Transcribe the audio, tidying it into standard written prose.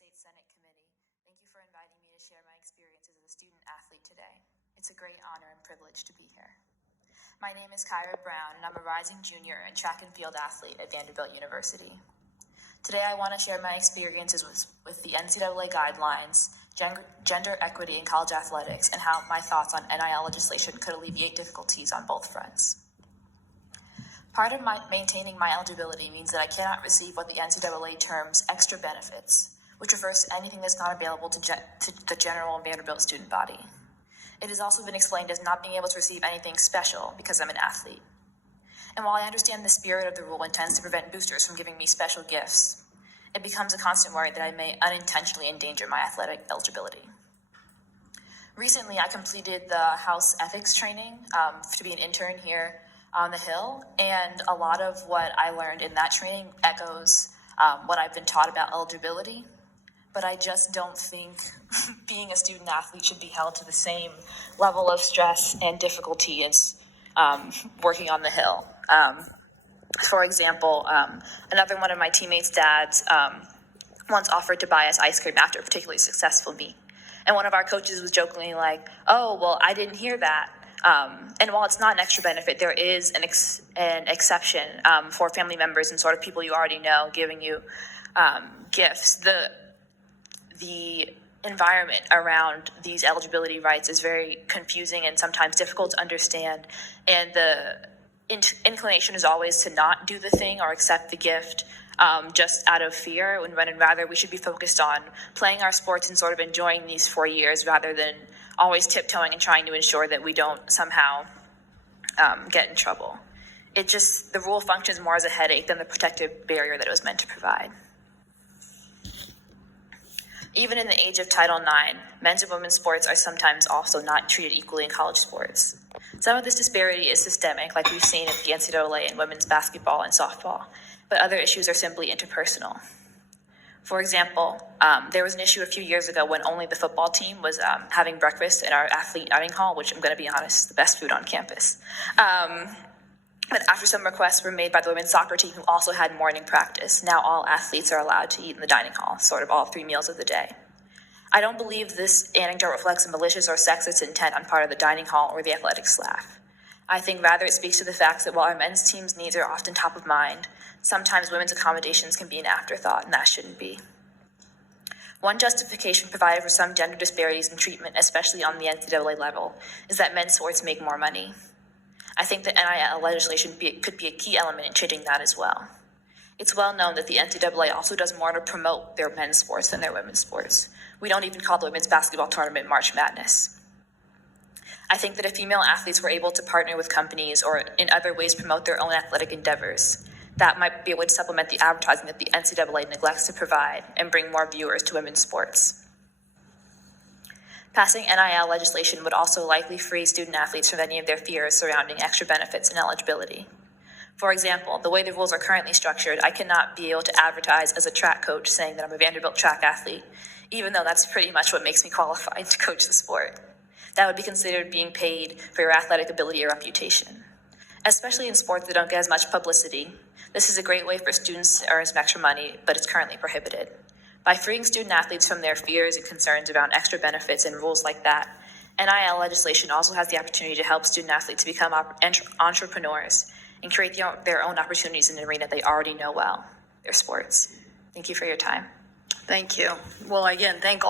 State Senate Committee. Thank you for inviting me to share my experiences as a student athlete today. It's a great honor and privilege to be here. My name is Kyra Brown, and I'm a rising junior and track and field athlete at Vanderbilt University. Today I want to share my experiences with the NCAA guidelines, gender equity in college athletics, and how my thoughts on NIL legislation could alleviate difficulties on both fronts. Part of maintaining my eligibility means that I cannot receive what the NCAA terms extra benefits, which refers to anything that's not available to the general Vanderbilt student body. It has also been explained as not being able to receive anything special because I'm an athlete. And while I understand the spirit of the rule intends to prevent boosters from giving me special gifts, it becomes a constant worry that I may unintentionally endanger my athletic eligibility. Recently, I completed the House Ethics training to be an intern here on the Hill, and a lot of what I learned in that training echoes what I've been taught about eligibility, but I just don't think being a student athlete should be held to the same level of stress and difficulty as working on the Hill. For example, another one of my teammates' dads once offered to buy us ice cream after a particularly successful meet. And one of our coaches was jokingly like, "Oh, well, I didn't hear that." And while it's not an extra benefit, there is an exception for family members and sort of people you already know giving you gifts. The environment around these eligibility rights is very confusing and sometimes difficult to understand. And the inclination is always to not do the thing or accept the gift just out of fear, when rather we should be focused on playing our sports and sort of enjoying these 4 years rather than always tiptoeing and trying to ensure that we don't somehow get in trouble. The rule functions more as a headache than the protective barrier that it was meant to provide. Even in the age of Title IX, men's and women's sports are sometimes also not treated equally in college sports. Some of this disparity is systemic, like we've seen at the NCAA in women's basketball and softball, but other issues are simply interpersonal. For example, there was an issue a few years ago when only the football team was having breakfast in our athlete dining hall, which I'm going to be honest, is the best food on campus. But after some requests were made by the women's soccer team, who also had morning practice, now all athletes are allowed to eat in the dining hall, sort of all 3 meals of the day. I don't believe this anecdote reflects a malicious or sexist intent on part of the dining hall or the athletics staff. I think rather it speaks to the fact that while our men's team's needs are often top of mind, sometimes women's accommodations can be an afterthought, and that shouldn't be. One justification provided for some gender disparities in treatment, especially on the NCAA level, is that men's sports make more money. I think that NIL legislation could be a key element in changing that as well. It's well known that the NCAA also does more to promote their men's sports than their women's sports. We don't even call the women's basketball tournament March Madness. I think that if female athletes were able to partner with companies or in other ways promote their own athletic endeavors, that might be a way to supplement the advertising that the NCAA neglects to provide and bring more viewers to women's sports. Passing NIL legislation would also likely free student athletes from any of their fears surrounding extra benefits and eligibility. For example, the way the rules are currently structured, I cannot be able to advertise as a track coach saying that I'm a Vanderbilt track athlete, even though that's pretty much what makes me qualified to coach the sport. That would be considered being paid for your athletic ability or reputation. Especially in sports that don't get as much publicity, this is a great way for students to earn some extra money, but it's currently prohibited. By freeing student athletes from their fears and concerns around extra benefits and rules like that, NIL legislation also has the opportunity to help student athletes become entrepreneurs and create their own opportunities in an arena they already know well, their sports. Thank you for your time. Thank you. Well, again, thank all.